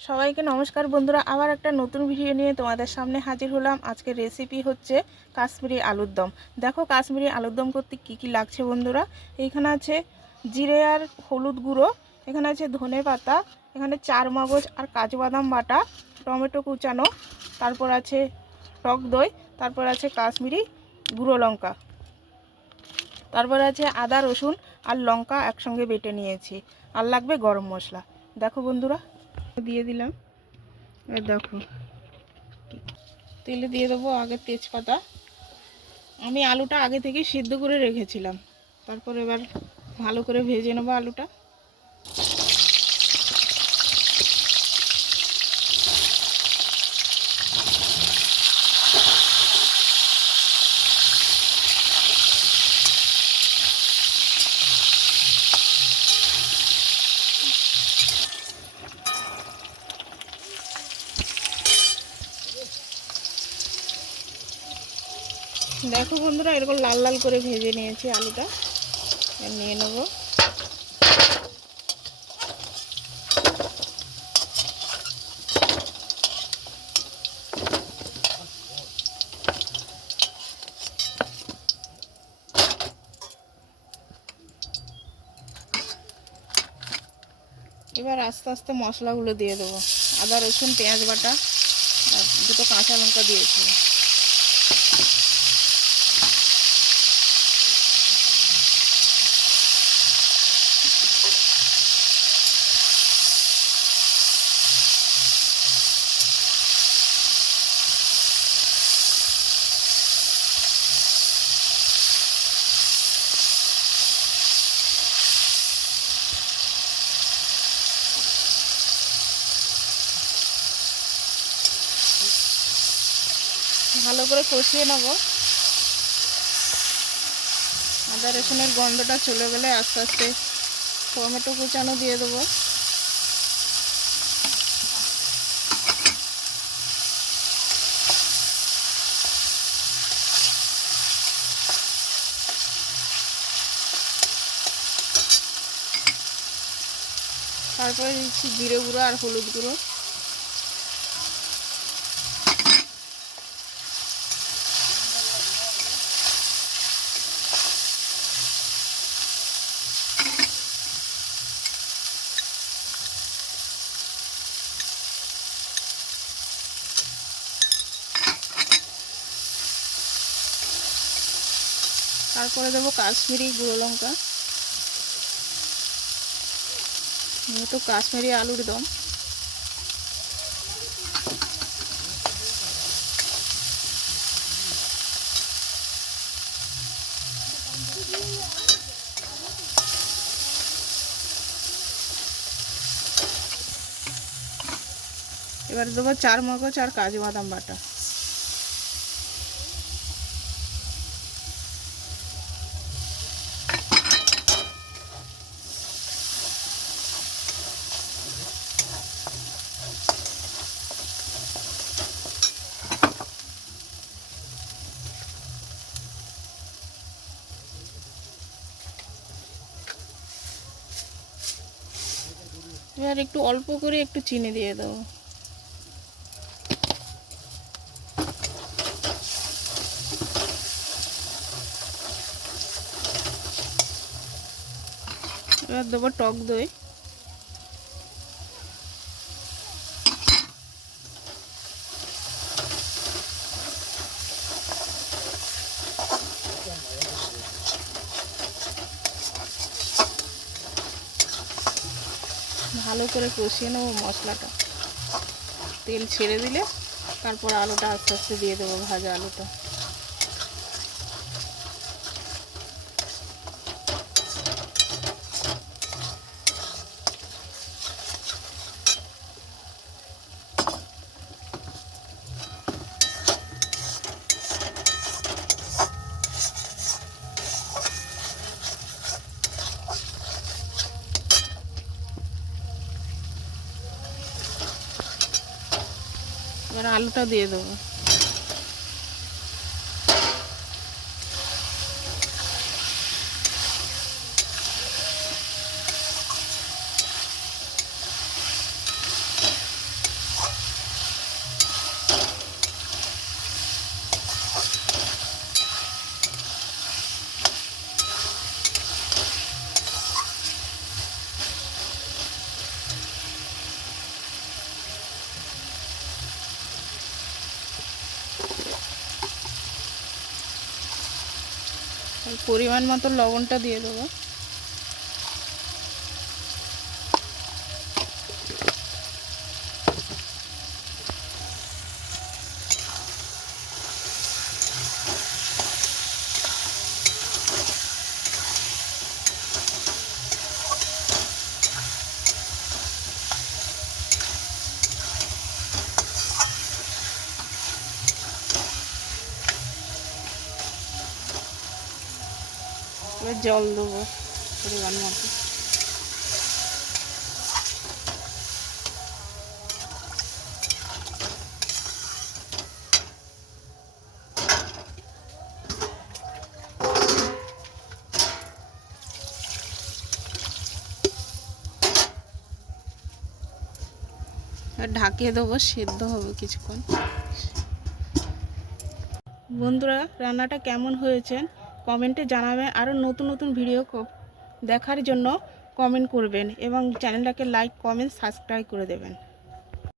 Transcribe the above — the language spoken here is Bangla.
সবাইকে নমস্কার বন্ধুরা, আবার একটা নতুন ভিডিও নিয়ে তোমাদের সামনে হাজির হলাম। আজকের রেসিপি হচ্ছে কাশ্মীরি আলুর দম। দেখো কাশ্মীরি আলুর দম করতে কি কি লাগছে বন্ধুরা। এইখানে আছে জিরে আর হলুদ গুঁড়ো, এখানে আছে ধনে পাতা, এখানে চার মগজ আর কাজু বাদাম বাটা, টমেটো কুচানো, তারপর আছে টক দই, তারপর আছে কাশ্মীরি গুঁড়ো লঙ্কা, তারপর আছে আদা রসুন আর লঙ্কা একসঙ্গে বেটে নিয়েছি, আর লাগবে গরম মশলা। দেখো বন্ধুরা, দিয়ে দিলাম। দেখো তেলে দিয়ে দেবো আগে তেজপাতা। আমি আলুটা আগে থেকে সিদ্ধ করে রেখেছিলাম, তারপর এবার ভালো করে ভেজে নেবো আলুটা। দেখো বন্ধুরা, এরকম লাল লাল করে ভেজে নিয়েছি আলুটা, নিয়ে নেবো। এবার আস্তে আস্তে মশলাগুলো দিয়ে দেবো। আদা রসুন পেঁয়াজ বাটা আর দুটো কাঁচা লঙ্কা দিয়েছি। ভালো করে কষিয়ে নেব। আদা রসুনের গন্ধটা চলে গেলে আস্তে আস্তে টমেটো কুচানো দিয়ে দেবো। তারপরে দিচ্ছি জিরে গুঁড়ো আর হলুদ গুঁড়ো। তারপরে দেবো কাশ্মীরি গুঁড়ো লঙ্কা। যেহেতু কাশ্মীরি আলুর দম, এবার দেবো চার মগজ আর কাজু বাদাম বাটা। এবার একটু অল্প করে একটু চিনি দিয়ে দেবো। এবার দেবো টক দই। ভালো করে কষিয়ে নেবো মশলাটা। তেল ছেড়ে দিলে তারপর আলুটা আস্তে আস্তে দিয়ে দেবো, ভাজা আলুটা। এবার আলুটা দিয়ে দেবো। পরিমাণ মতো লবণটা দিয়ে দেবো। এবার জল দেবো পরিমাণ মতো। ঢাকিয়ে দেবো, সিদ্ধ হবে কিছুক্ষণ। বন্ধুরা রান্নাটা কেমন হয়েছে কমেন্টে জানাবেন। আরও নতুন নতুন ভিডিও দেখার জন্য কমেন্ট করবেন এবং চ্যানেলটাকে লাইক কমেন্ট সাবস্ক্রাইব করে দেবেন।